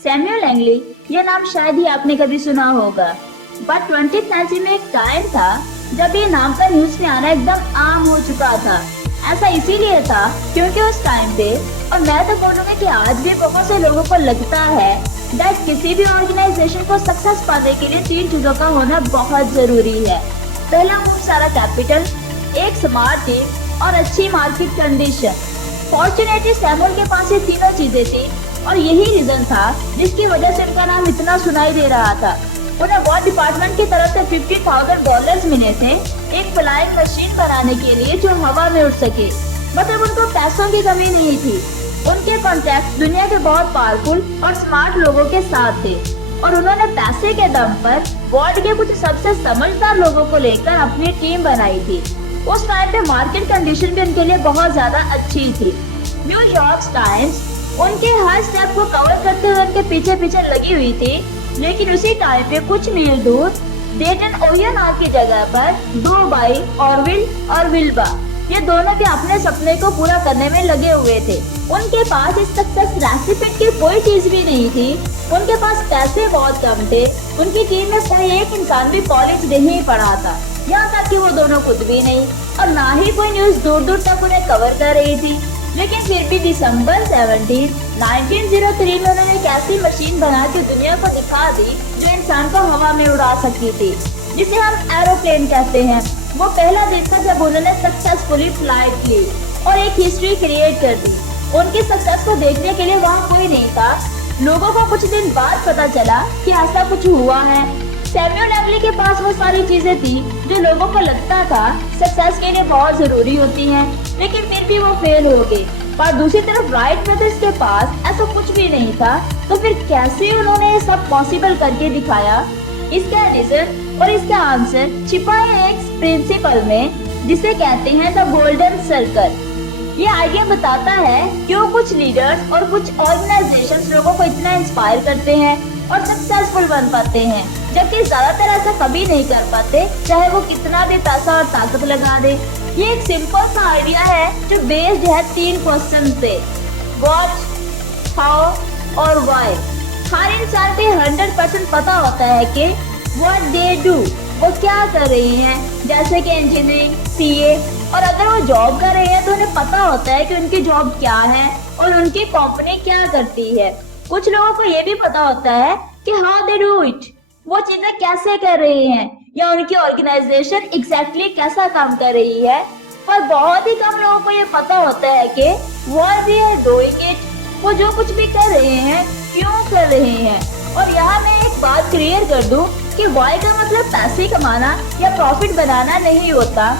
Samuel Langley, ये नाम शायद ही आपने कभी सुना होगा, बट 20th सेंचुरी में एक टाइम था जब ये नाम का न्यूज में आना एकदम आम हो चुका था। ऐसा इसीलिए था क्योंकि उस टाइम पे, और मैं तो बोलूंगा कि आज भी बहुत से लोगों को लगता है दैट किसी भी ऑर्गेनाइजेशन को सक्सेस पाने के लिए 3 चीजों का होना बहुत जरूरी है। पहला, खूब सारा कैपिटल, एक स्मार्ट टीम और अच्छी मार्केट कंडीशन। फॉर्चुनेटली सैमुअल के पास ये तीनों चीजें थी और यही रीजन था जिसकी वजह से उनका नाम इतना सुनाई दे रहा था। उन्हें वॉर डिपार्टमेंट की तरफ से $50,000 मिले थे एक फ्लाइंग मशीन बनाने के लिए जो हवा में उड़ सके। मतलब उनको पैसों की कमी नहीं थी। उनके कॉन्टैक्ट दुनिया के बहुत पावरफुल और स्मार्ट लोगों के साथ थे और उन्होंने पैसे के दम पर वर्ल्ड के कुछ सबसे समझदार लोगों को लेकर अपनी टीम बनाई थी। उस टाइम पे मार्केट कंडीशन भी उनके लिए बहुत ज्यादा अच्छी थी। न्यूयॉर्क टाइम्स उनके हर स्टेप को कवर करते हुए उनके पीछे पीछे लगी हुई थी, लेकिन उसी टाइम पे कुछ मील दूर डेटन ओहियो नाम की जगह पर 2 भाई ऑरविल और विल्बा, ये दोनों भी अपने सपने को पूरा करने में लगे हुए थे। उनके पास इस सक्सेस रेसिपी की कोई चीज भी नहीं थी। उनके पास पैसे बहुत कम थे। उनकी टीम में कोई एक इंसान भी कॉलेज नहीं पढ़ा था, यहाँ तक कि वो दोनों खुद भी नहीं, और ना ही कोई न्यूज दूर दूर तक उन्हें कवर कर रही थी। लेकिन फिर भी दिसंबर 17, 1903 में उन्होंने एक ऐसी मशीन बना के दुनिया को दिखा दी जो इंसान को हवा में उड़ा सकती थी, जिसे हम एरोप्लेन कहते हैं। वो पहला दिन था जब उन्होंने सक्सेसफुली फ्लाइट की और एक हिस्ट्री क्रिएट कर दी। उनकी सक्सेस को देखने के लिए वहाँ कोई नहीं था। लोगों को कुछ दिन बाद पता चला कि ऐसा कुछ हुआ है। सैमुअल लैंगली के पास वो सारी चीजें थी जो लोगों को लगता था सक्सेस के लिए बहुत जरूरी होती हैं, लेकिन फिर भी वो फेल हो गए। पर दूसरी तरफ राइट ब्रदर्स के पास ऐसा कुछ भी नहीं था, तो फिर कैसे उन्होंने ये सब पॉसिबल करके दिखाया? इसका रीजन और इसका आंसर छिपा है एक प्रिंसिपल में जिसे कहते हैं द गोल्डन सर्कल। ये आइडिया बताता है क्यों कुछ लीडर्स और कुछ ऑर्गेनाइजेशंस लोगों को इतना इंस्पायर करते हैं और सक्सेसफुल बन पाते हैं, जबकि ज्यादातर ऐसा कभी नहीं कर पाते, चाहे वो कितना भी पैसा और ताकत लगा दे। ये एक सिंपल सा आइडिया है जो बेस्ड है 3 क्वेश्चन पे, व्हाट, हाउ और व्हाई। हर इंसान को 100% पता होता है कि व्हाट दे डू, वो क्या कर रही हैं, जैसे कि इंजीनियरिंग, सीए, और अगर वो जॉब कर रहे हैं तो उन्हें पता होता है कि उनकी जॉब क्या है और उनकी कंपनी क्या करती है। कुछ लोगों को ये भी पता होता है कि हाउ दे डू इट, वो चीजें कैसे कर रहे हैं या उनकी ऑर्गेनाइजेशन एग्जैक्टली कैसा काम कर रही है। पर बहुत ही कम लोगों को ये पता होता है कि why they are doing it, वो जो कुछ भी कर रहे हैं क्यों कर रहे हैं। और यहाँ मैं एक बात क्लियर कर दूं कि व्हाई का मतलब पैसे कमाना या प्रॉफिट बनाना नहीं होता।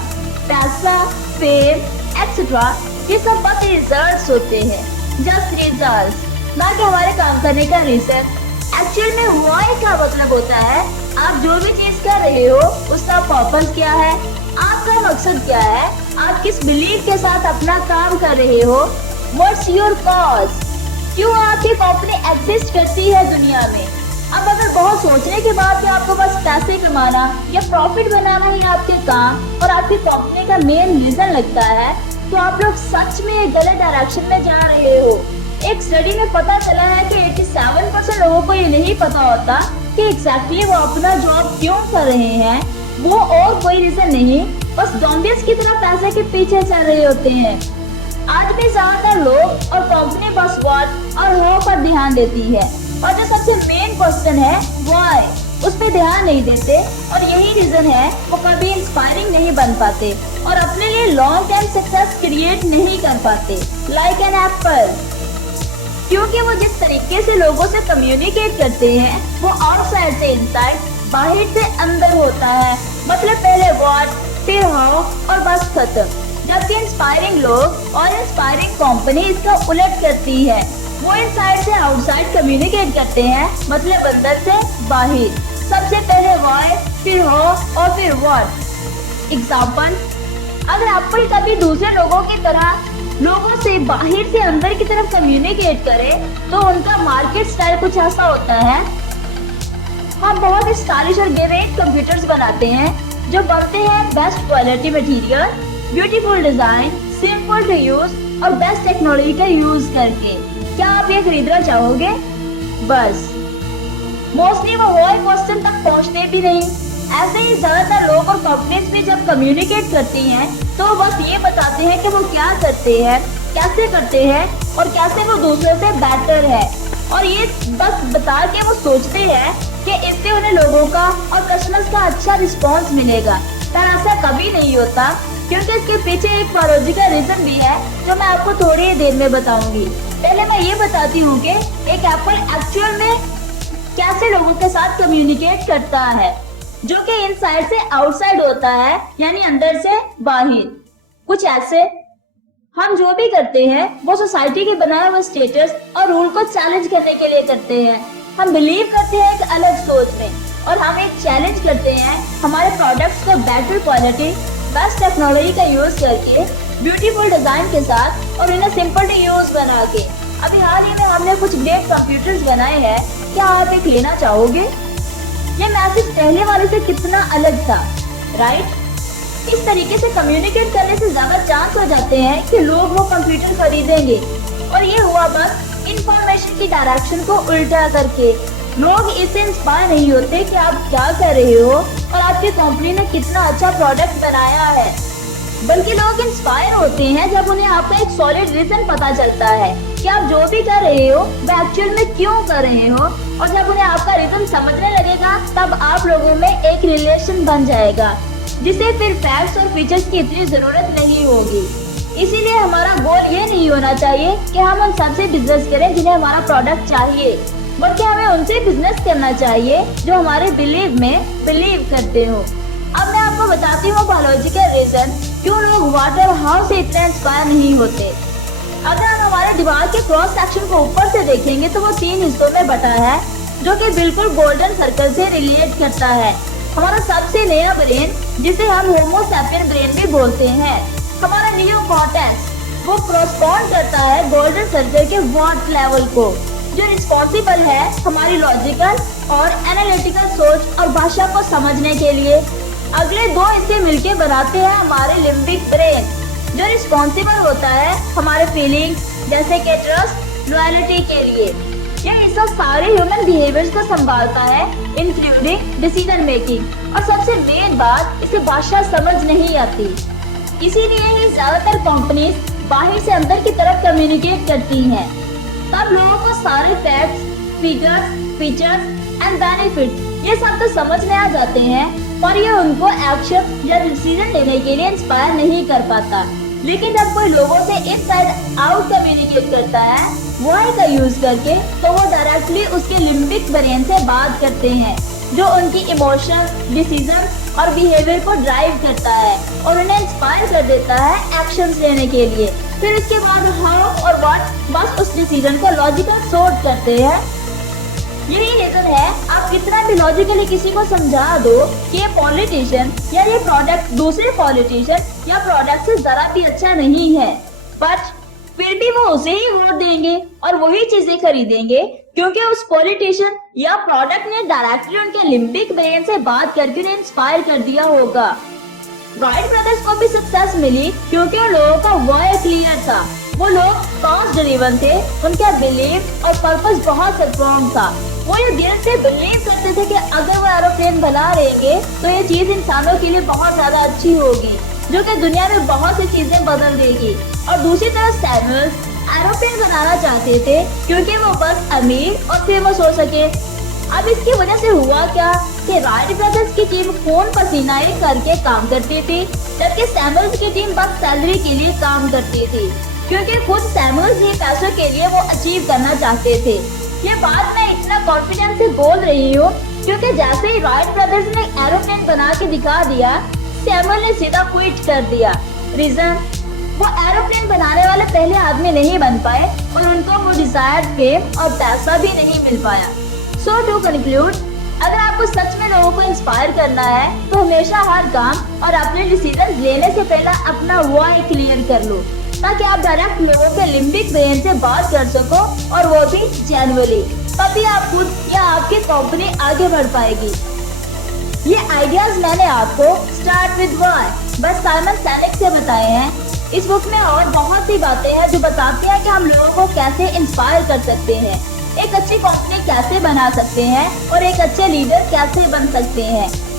पैसा, फेम, एक्सेट्रा, ये सब बस रिजल्ट्स होते हैं, जस्ट रिजल्ट्स, ना कि हमारे काम करने का रीजन। एक्चुअल में व्हाई का मतलब होता है आप जो भी चीज कर रहे हो उसका पर्पस क्या है, आपका मकसद क्या है, आप किस बिलीफ के साथ अपना काम कर रहे हो, व्हाट्स योर कॉज, क्यों आपकी कंपनी एग्जिस्ट करती है दुनिया में। अब अगर बहुत सोचने के बाद भी आपको बस पैसे कमाना या प्रॉफिट बनाना ही आपके काम और आपकी कंपनी का मेन रीजन लगता है, तो आप लोग सच में एक गलत डायरेक्शन में जा रहे हो। एक स्टडी में पता चला है कि 87% लोगों को ये नहीं पता होता कि एग्जैक्टली वो अपना जॉब क्यों कर रहे हैं। वो और कोई रीजन नहीं, बस ज़ॉम्बीज़ की तरह पैसे के पीछे चल रहे होते हैं। आज भी ज्यादातर लोग और कंपनी बस व्हाट और हाउ पर ध्यान देती है, और जो सबसे मेन क्वेश्चन है व्हाई, उस पे ध्यान नहीं देते, और यही रीजन है वो कभी इंस्पायरिंग नहीं बन पाते और अपने लिए लॉन्ग टर्म सक्सेस क्रिएट नहीं कर पाते। लाइक एन एप्पल, क्योंकि वो जिस तरीके से लोगों से कम्युनिकेट करते हैं वो आउटसाइड से इनसाइड, बाहर से अंदर होता है। मतलब पहले व्हाट, फिर हाउ और बस खत्म। जबकि इंस्पायरिंग लोग और इंस्पायरिंग कंपनी इसका उलट करती है, वो इनसाइड से आउटसाइड कम्युनिकेट करते हैं, मतलब अंदर से बाहर। सबसे पहले व्हाई, फिर हाउ और फिर व्हाट। एग्जाम्पल, अगर एप्पल कभी दूसरे लोगों की तरह लोगों से बाहर से अंदर की तरफ कम्युनिकेट करे तो उनका मार्केट स्टाइल कुछ ऐसा होता है। हम बहुत स्टाइलिश और ग्रेट कंप्यूटर्स बनाते हैं जो बनते हैं best quality material, beautiful design, simple to use और बेस्ट टेक्नोलॉजी का यूज करके। क्या आप ये खरीदना चाहोगे? बस मोस्टली वो वाई क्वेश्चन तक पहुंचते भी नहीं। ऐसे ही ज्यादातर लोग और कंपनीज भी जब कम्युनिकेट करती हैं तो बस ये बताते हैं कि वो क्या करते हैं, कैसे करते हैं और कैसे वो दूसरों से बेटर है, और ये बस बता के वो सोचते हैं कि इससे उन्हें लोगों का और कस्टमर्स का अच्छा रिस्पॉन्स मिलेगा। पर ऐसा कभी नहीं होता, क्योंकि इसके पीछे एक बायोलॉजिकल रीजन भी है जो मैं आपको थोड़ी ही देर में बताऊंगी। पहले मैं ये बताती हूँ कि एक एप्पल एक्चुअल में कैसे लोगों के साथ कम्युनिकेट करता है, जो कि इनसाइड से आउटसाइड होता है, यानी अंदर से बाहर। कुछ ऐसे हम जो भी करते हैं वो सोसाइटी के बनाए हुए स्टेटस और रूल को चैलेंज करने के लिए करते हैं। हम बिलीव करते हैं एक अलग सोच में, और हम एक चैलेंज करते हैं हमारे प्रोडक्ट्स को बेटर क्वालिटी, बेस्ट टेक्नोलॉजी का यूज करके, ब्यूटीफुल डिजाइन के साथ और इन्हें सिंपल टू यूज बना के। अभी हाल ही में हमने कुछ ग्रेट कंप्यूटर्स बनाए हैं, क्या आप एक लेना चाहोगे? ये मैसेज पहले वाले से कितना अलग था, राइट? इस तरीके से कम्युनिकेट करने से ज्यादा चांस हो जाते हैं कि लोग वो कंप्यूटर खरीदेंगे, और ये हुआ बस इंफॉर्मेशन की डायरेक्शन को उल्टा करके। लोग इससे इंस्पायर नहीं होते कि आप क्या कर रहे हो और आपकी कंपनी ने कितना अच्छा प्रोडक्ट बनाया है, बल्कि लोग इंस्पायर होते हैं जब उन्हें आपका एक सॉलिड रीजन पता चलता है कि आप जो भी कर रहे हो वो एक्चुअल में क्यों कर रहे हो। और जब उन्हें आपका रीजन समझने लगेगा तब आप लोगों में एक रिलेशन बन जाएगा, जिसे फिर फैक्ट्स और फीचर्स की इतनी जरूरत नहीं होगी। इसीलिए हमारा गोल ये नहीं होना चाहिए कि हम उन सबसे बिजनेस करें जिन्हें हमारा प्रोडक्ट चाहिए, बल्कि हमें उनसे बिजनेस करना चाहिए जो हमारे बिलीव में बिलीव करते हो। अब मैं आपको बताती हूँ बायोलॉजिकल रीजन क्यों लोग वाटर हाउस से इतने इंस्पायर नहीं होते। अगर हम हमारे दिमाग के क्रॉस सेक्शन को ऊपर से देखेंगे तो वो 3 हिस्सों में बटा है, जो कि बिल्कुल गोल्डन सर्कल से रिलेट करता है। हमारा सबसे नया ब्रेन, जिसे हम होमो सैपियन ब्रेन भी बोलते हैं, हमारा नियोकॉर्टेक्स, वो कॉरस्पॉन्ड करता है गोल्डन सर्कल के वॉट लेवल को, जो रिस्पॉन्सिबल है हमारी लॉजिकल और एनालिटिकल सोच और भाषा को समझने के लिए। अगले 2 हिस्से मिलके बनाते हैं हमारे लिम्बिक ब्रेन, जो रिस्पॉन्सिबल होता है हमारे फीलिंग्स जैसे कि ट्रस्ट, लॉयल्टी के लिए। यह हिस्सा सारे ह्यूमन बिहेवियर्स को संभालता है, इंक्लूडिंग डिसीजन मेकिंग। और सबसे मेन बात, इसे भाषा समझ नहीं आती, इसीलिए ही ज्यादातर कंपनीज बाहर से अंदर की तरफ कम्युनिकेट करती हैं। तब लोगों को सारे facts, figures, features and benefits ये सब तो समझ में आ जाते हैं, पर ये उनको एक्शन या डिसीजन लेने के लिए इंस्पायर नहीं कर पाता। लेकिन जब कोई लोगों से इनसाइड आउट कम्युनिकेट करता है वाई का यूज करके, तो वो डायरेक्टली उसके लिम्बिक ब्रेन से बात करते हैं, जो उनकी इमोशन, डिसीजन और बिहेवियर को ड्राइव करता है और उन्हें इंस्पायर कर देता है एक्शंस लेने के लिए। फिर इसके बाद हाउ और व्हाट बस उस डिसीजन को लॉजिकल सॉर्ट करते हैं। यही रीजन है, आप कितना भी लॉजिकली किसी को समझा दो कि ये पॉलिटिशियन या ये प्रोडक्ट दूसरे पॉलिटिशियन या प्रोडक्ट से जरा भी अच्छा नहीं है, बट फिर भी वो उसे ही वोट देंगे और वही चीजें खरीदेंगे, क्योंकि उस पॉलिटिशियन या प्रोडक्ट ने डायरेक्टली उनके लिम्बिक ब्रेन से बात करके उन्हें इंस्पायर कर दिया होगा। राइट ब्रदर्स को भी सक्सेस मिली क्योंकि उन लोगों का वाई क्लियर था। वो लोग कॉज ड्रिवन थे, उनका बिलीव और पर्पस बहुत स्ट्रॉन्ग था। वो ये दिल से बिलीव करते थे कि अगर वो एरोप्लेन बना रहेंगे तो ये चीज इंसानों के लिए बहुत ज्यादा अच्छी होगी, जो कि दुनिया में बहुत सी चीजें बदल देगी। और दूसरी तरफ सैमुअल्स एरोप्लेन बनाना चाहते थे क्योंकि वो बस अमीर और फेमस हो सके। अब इसकी वजह से हुआ क्या कि राइट ब्रदर्स की टीम खून पसीना एक करके काम करती थी, जबकि सैमुअल्स की टीम बस सैलरी के लिए काम करती थी, क्योंकि खुद सैमुअल्स ही पैसों के लिए वो अचीव करना चाहते थे। ये बात मैं इतना कॉन्फिडेंस से बोल रही हूँ क्योंकि जैसे ही राइट ब्रदर्स ने एरोप्लेन बना के दिखा दिया, सैमुअल ने सीधा क्विट कर दिया। रीजन, वो एरोप्लेन बनाने वाले पहले आदमी नहीं बन पाए और उनको वो डिजायर्ड फेम और पैसा भी नहीं मिल पाया। सो टू कंक्लूड, अगर आपको सच में लोगों को इंस्पायर करना है तो हमेशा हर काम और अपने डिसीजन लेने से पहले अपना वाई क्लियर कर लो, ताकि आप डायरेक्ट लोगों के लिम्बिक ब्रेन से बात कर सको और वो भी जेन्युइनली। तभी आप खुद या आपकी कंपनी आगे बढ़ पाएगी। ये आइडियाज मैंने आपको स्टार्ट विद वाई बस साइमन सिनेक से बताए हैं। इस बुक में और बहुत सी बातें हैं जो बताती हैं कि हम लोगों को कैसे इंस्पायर कर सकते हैं। एक अच्छी कंपनी कैसे बना सकते हैं और एक अच्छे लीडर कैसे बन सकते हैं।